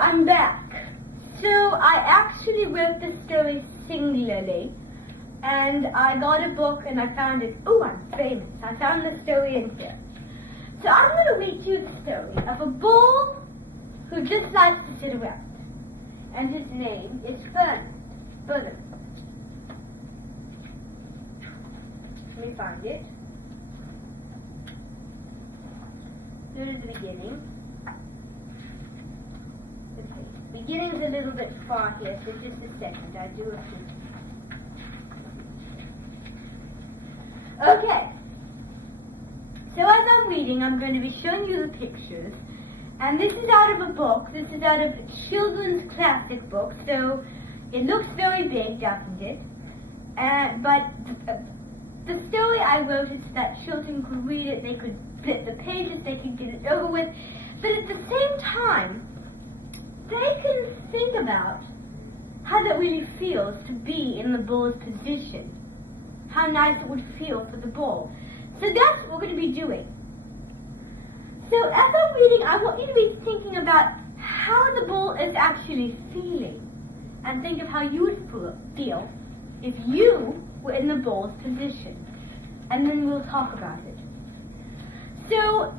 I'm back. So I actually wrote the story singularly, and I got a book and I found it. Oh, I'm famous. I found the story in here. So I'm going to read you the story of a bull who just likes to sit around. And his name is Bernard. Let me find it. Go to the beginning. Okay. Beginning's a little bit far here, so just a second. I do a few. Okay. So as I'm reading, I'm going to be showing you the pictures. And this is out of a book. This is out of a children's classic book. So it looks very big, doesn't it? But the story I wrote is that children could read it, they could flip the pages, they could get it over with. But at the same time, they can think about how that really feels to be in the bull's position. How nice it would feel for the bull. So that's what we're going to be doing. So as I'm reading, I want you to be thinking about how the bull is actually feeling. And think of how you would feel if you were in the bull's position. And then we'll talk about it. So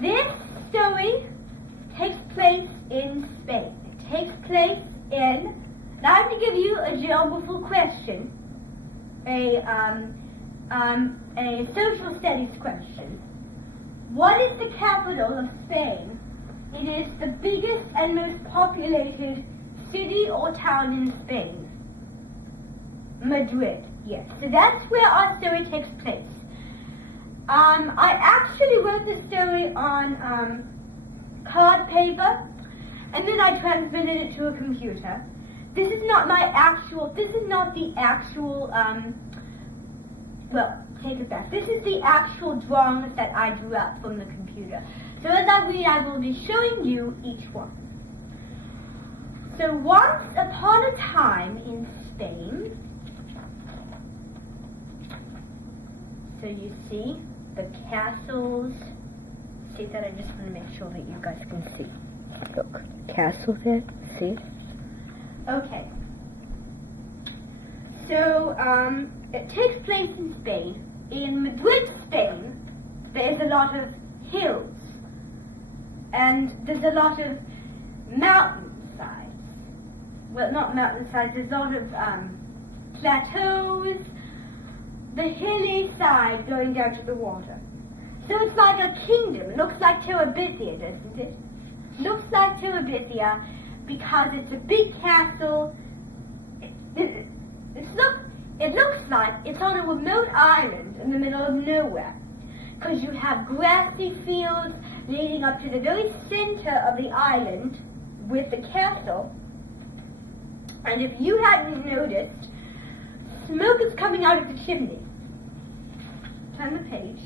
this story takes place in Spain. It takes place in, now I have to give you a geographical question, a social studies question. What is the capital of Spain? It is the biggest and most populated city or town in Spain. Madrid, yes. So that's where our story takes place. I actually wrote the story on card paper, and then I transmitted it to a computer. This is not the actual, well, take it back. This is the actual drawings that I drew up from the computer. So as I read, I will be showing you each one. So once upon a time in Spain, so you see the castles. See that? I just want to make sure that you guys can see. Look, castle there. See? Okay. So it takes place in Spain. In Madrid, Spain, there's a lot of hills, and there's a lot of mountainsides. Well, not mountainsides. There's a lot of plateaus. The hilly side going down to the water. So it's like a kingdom. It looks like Terabithia, doesn't it? Looks like Terabithia because it's a big castle. It looks like it's on a remote island in the middle of nowhere. Because you have grassy fields leading up to the very center of the island with the castle. And if you hadn't noticed, smoke is coming out of the chimney. Turn the page.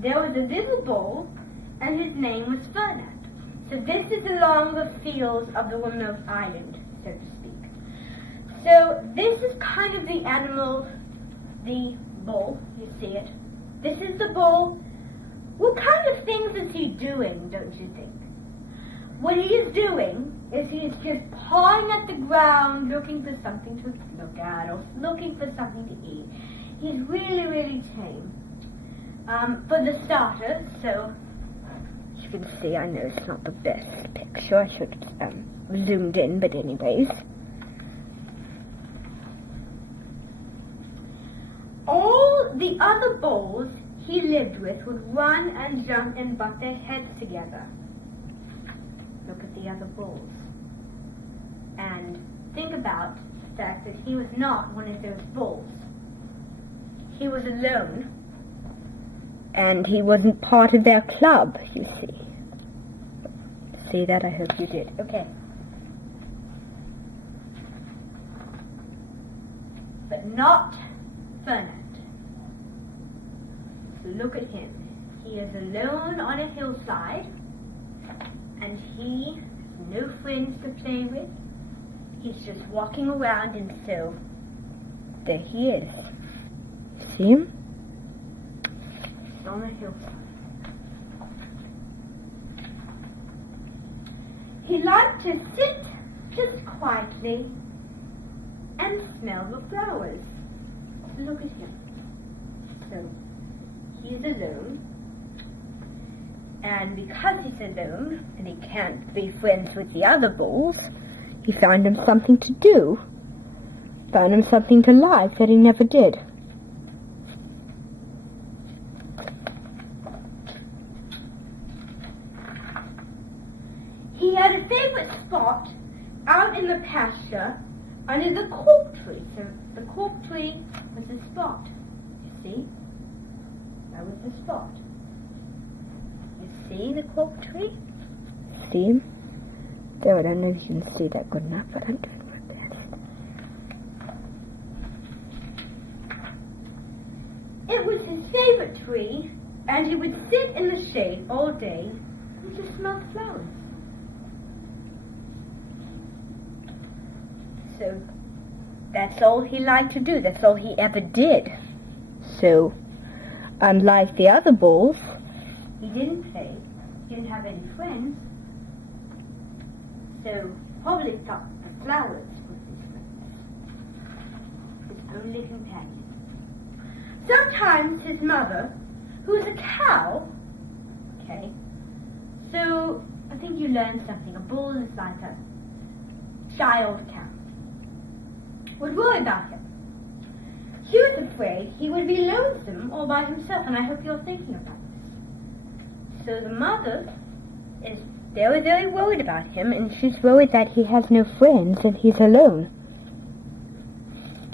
There was a little bull, and his name was Fernand. So this is along the fields of the remote island, so to speak. So this is kind of the animal, the bull, you see it. This is the bull. What kind of things is he doing, don't you think? What he is doing is he is just pawing at the ground, looking for something to look at, or looking for something to eat. He's really, really tame. For the starters, so as you can see, I know it's not the best picture. I should have zoomed in, but anyways. All the other bulls he lived with would run and jump and butt their heads together. Look at the other bulls. And think about the fact that he was not one of those bulls. He was alone. And he wasn't part of their club, you see. See that? I hope you did. Okay. But not Fernand. So look at him. He is alone on a hillside, and he has no friends to play with. He's just walking around, and so there he is. See him? On a hillside. he liked to sit just quietly and smell the flowers. Look at him. So, he's alone. And because he's alone, and he can't be friends with the other bulls, he found him something to do. Found him something to like that he never did. He had a favorite spot out in the pasture under the cork tree. So the cork tree was the spot. You see? That was the spot. You see the cork tree? See him? There, I don't know if you can see that good enough, but I'm doing my best. It was his favorite tree, and he would sit in the shade all day and just smell the flowers. So that's all he liked to do. That's all he ever did. So, unlike the other bulls, he didn't play. He didn't have any friends. So, probably thought the flowers were his friends. His only companion. Sometimes his mother, who's a cow, okay, so I think you learned something. A bull is like a child cow. Would worry about him. She was afraid he would be lonesome all by himself, and I hope you're thinking about this. So the mother is very, very worried about him, and she's worried that he has no friends and he's alone.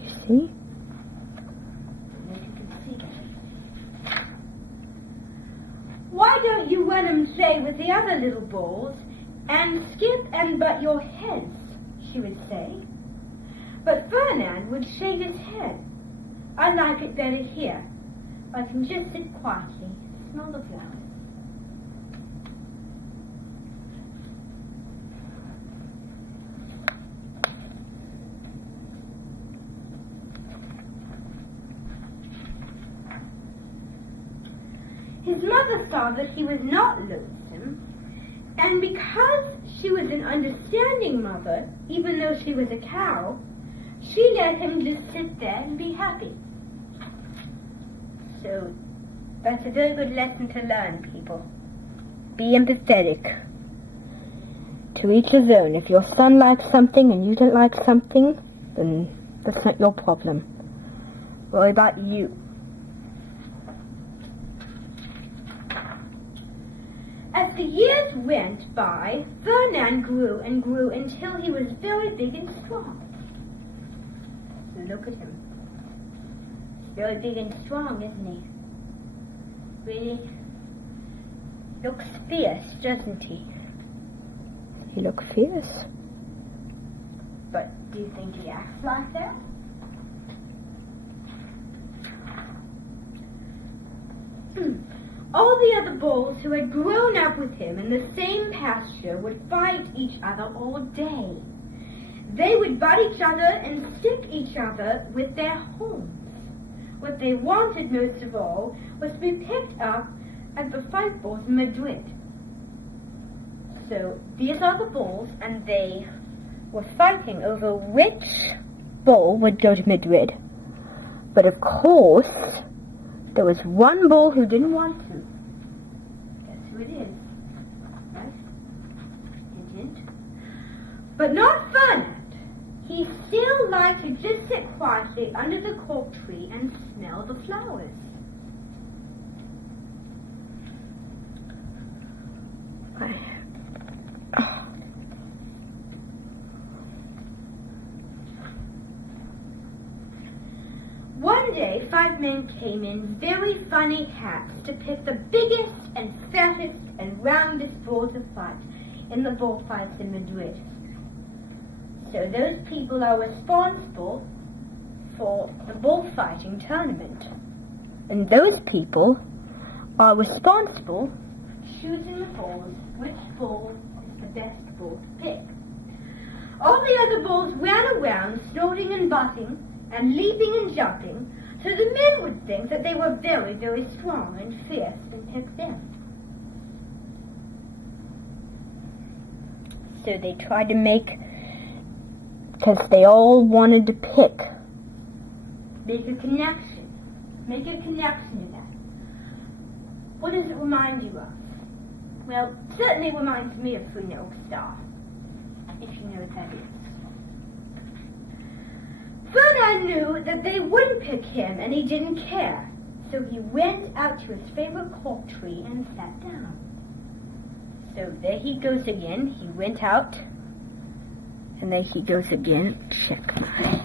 You see? Maybe you can see that. Why don't you run and play with the other little bulls and skip and butt your heads, she would say. But Ferdinand would shake his head. I like it better here. I can just sit quietly, smell the flowers. His mother saw that he was not lonesome, and because she was an understanding mother, even though she was a cow, she let him just sit there and be happy. So, that's a very good lesson to learn, people. Be empathetic. To each his own. If your son likes something and you don't like something, then that's not your problem. Worry about you. As the years went by, Ferdinand grew and grew until he was very big and strong. Look at him. He's very big and strong, isn't he? Really looks fierce, doesn't he? He looks fierce. But do you think he acts like that? All the other bulls who had grown up with him in the same pasture would fight each other all day. They would butt each other and stick each other with their horns. What they wanted most of all was to be picked up at the fight balls in Madrid. So these are the bulls, and they were fighting over which bull would go to Madrid. But of course, there was one bull who didn't want to. Guess who it is? Right? He didn't. But not Ferdinand. He still liked to just sit quietly under the cork tree and smell the flowers. One day, 5 men came in very funny hats to pick the biggest and fattest and roundest bull to fight in the bullfights in Madrid. So those people are responsible for the bullfighting tournament. And those people are responsible for choosing the bulls, which bull is the best bull to pick. All the other bulls ran around, snorting and butting, and leaping and jumping, so the men would think that they were very, very strong and fierce and pick them. So they tried to because they all wanted to make a connection. Make a connection to that. What does it remind you of? Well, it certainly reminds me of Three Oak Star, if you know what that is. Ferdinand knew that they wouldn't pick him, and he didn't care. So he went out to his favorite cork tree and sat down. So there he goes again. He went out, and there he goes again. Check my...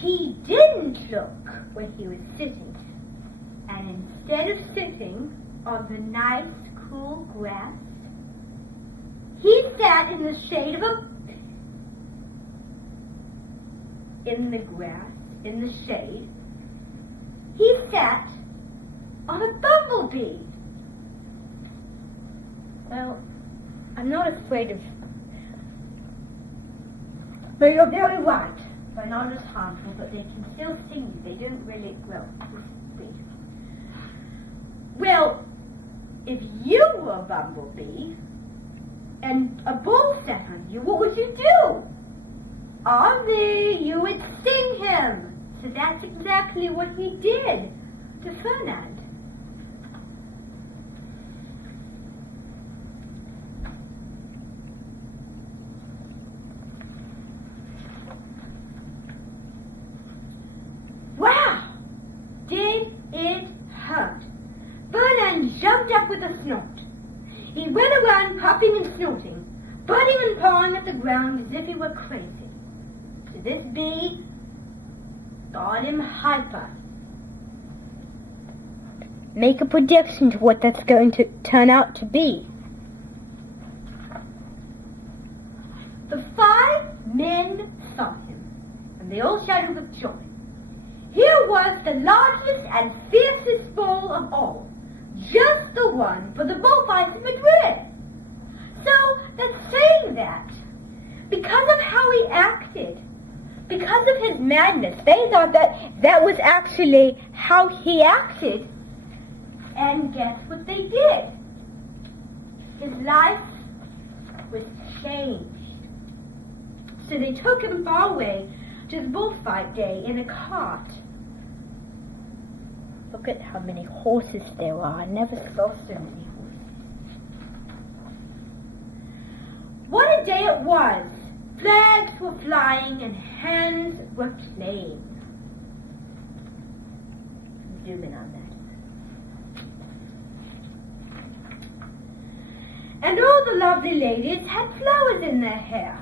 He didn't look where he was sitting, and instead of sitting on the nice, cool grass, he sat in the shade of in the shade, he sat on a bumblebee. Well, I'm not afraid of... But you're very right. They're not as harmful, but they can still sting you. They don't really... Well, if you were a bumblebee and a bull sat on you, what would you do? Obviously, you would sting him. So that's exactly what he did to Ferdinand. Wow! Did it hurt? Ferdinand jumped up with a snort. He went around puffing and snorting, butting and pawing at the ground as if he were crazy. So this bee got him hyper. Make a prediction to what that's going to turn out to be. The 5 men saw him, and they all shouted with joy. Here was the largest and fiercest bull of all. Just the one for the bullfights in Madrid. So that's saying that because of how he acted, because of his madness, they thought that was actually how he acted. And guess what they did? His life was changed. So they took him far away to the bullfight day in a cart. Look at how many horses there are. I never saw so many horses. What a day it was! Flags were flying and hands were playing. Zoom in on that. And all the lovely ladies had flowers in their hair.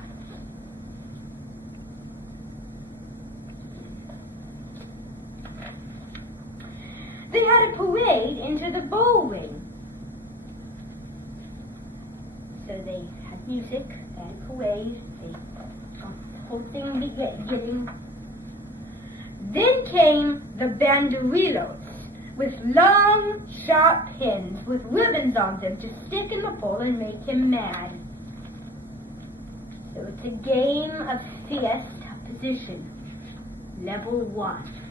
They had a parade into the bull ring. So they had music, they had a parade, the whole thing getting. Then came the banderillos with long, sharp pins with ribbons on them to stick in the bull and make him mad. So it's a game of fierce opposition, level 1.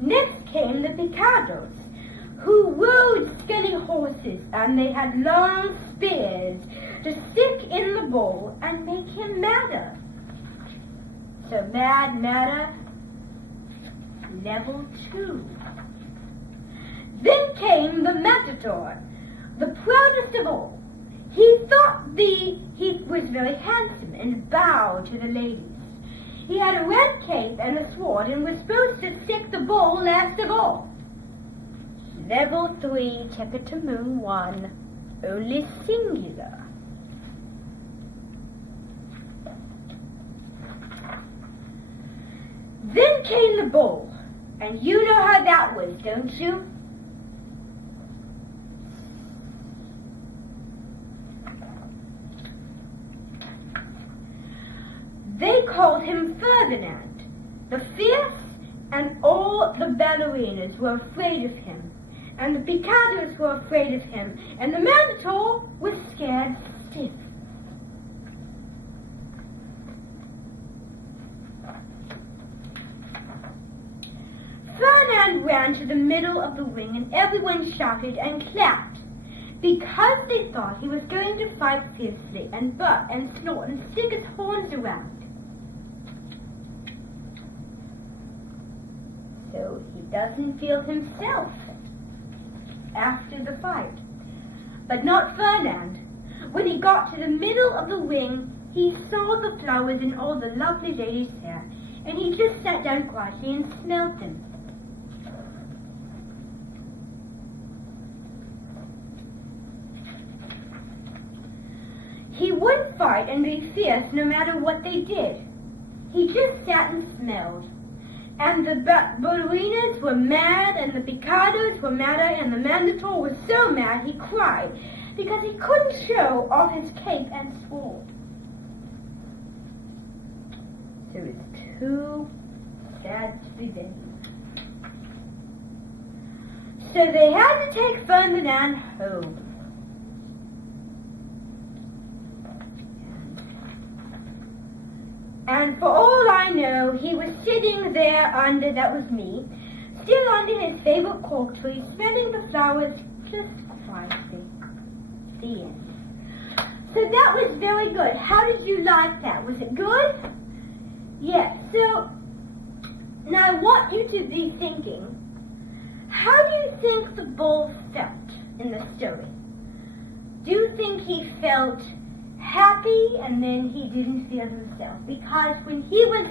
Next came the picados, who rode skinny horses, and they had long spears to stick in the bull and make him madder. So madder, level 2. Then came the matador, the proudest of all. He thought he was very handsome and bowed to the ladies. He had a red cape and a sword and was supposed to stick the bull last of all. Level 3, ticket to moon 1, only singular. Then came the bull, and you know how that was, don't you? They called him Ferdinand, the fierce, and all the ballerinas were afraid of him, and the picados were afraid of him, and the matador was scared stiff. ran to the middle of the ring, and everyone shouted and clapped, because they thought he was going to fight fiercely and butt and snort and stick his horns around. So he doesn't feel himself after the fight. But not Ferdinand. When he got to the middle of the ring, he saw the flowers in all the lovely ladies' hair, and he just sat down quietly and smelled them. He wouldn't fight and be fierce no matter what they did. He just sat and smelled. And the ballerinas were mad, and the picados were madder, and the mandatoor was so mad he cried, because he couldn't show off his cape and sword. So it's too sad to be there. So they had to take Ferdinand home. And for all I know, he was sitting there under, that was me, still under his favorite cork tree, smelling the flowers just quietly. The end. So that was very good. How did you like that? Was it good? Yes. So now I want you to be thinking, how do you think the bull felt in the story? Do you think he felt happy and then he didn't feel himself? Because when he was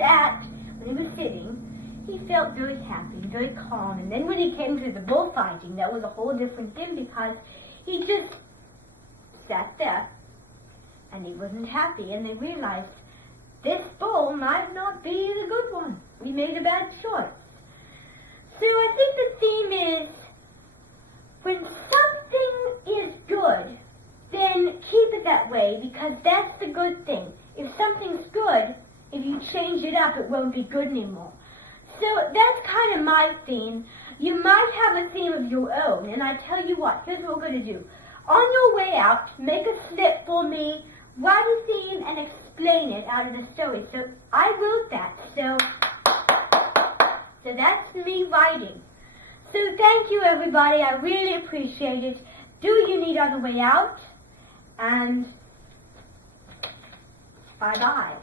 sitting, he felt very happy and very calm. And then when he came to the bullfighting, that was a whole different thing, because he just sat there and he wasn't happy. And they realized this bull might not be the good one. We made a bad choice. So I think the theme is, when something is good, then keep it that way, because that's the good thing. If something's good, if you change it up, it won't be good anymore. So that's kind of my theme. You might have a theme of your own, and I tell you what, here's what we're going to do. On your way out, make a slip for me, write a theme, and explain it out of the story. So I wrote that, so that's me writing. So thank you, everybody. I really appreciate it. Do you need on the way out? And bye-bye.